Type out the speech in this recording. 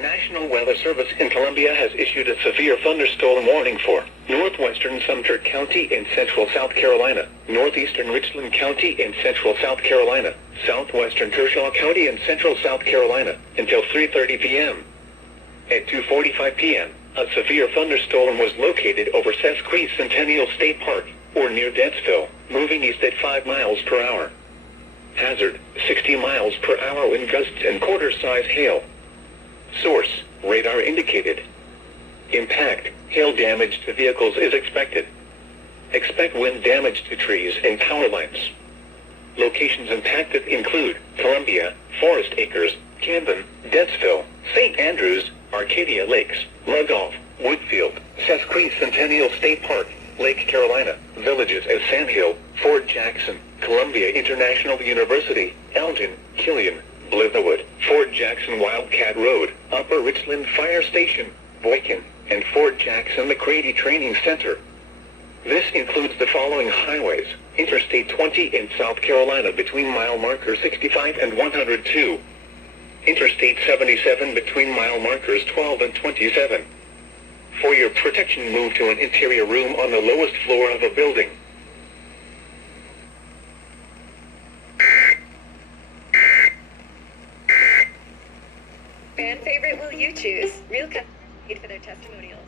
The National Weather Service in Columbia has issued a severe thunderstorm warning for northwestern Sumter County in central South Carolina, northeastern Richland County in central South Carolina, southwestern Kershaw County in central South Carolina, until 3:30 p.m. At 2:45 p.m., a severe thunderstorm was located over Sesquicentennial State Park, or near Dentsville, moving east at 5 miles per hour. Hazard, 60 miles per hour wind gusts and quarter-size hail. Source, radar indicated. Impact, hail damage to vehicles is expected. Expect wind damage to trees and power lines. Locations impacted include Columbia, Forest Acres, Camden, Dentsville, St. Andrews, Arcadia Lakes, Rudolph, Woodfield, Sesquicentennial State Park, Lake Carolina, villages as Sandhill, Fort Jackson, Columbia International University, Elgin, Killian, Blitherwood, Fort Jackson Wildcat Road, Upper Richland Fire Station, Boykin, and Fort Jackson McCready Training Center. This includes the following highways: Interstate 20 in South Carolina between mile marker 65 and 102. Interstate 77 between mile markers 12 and 27. For your protection, move to an interior room on the lowest floor of a building. Fan favorite will you choose? Real customers paid for their testimonials.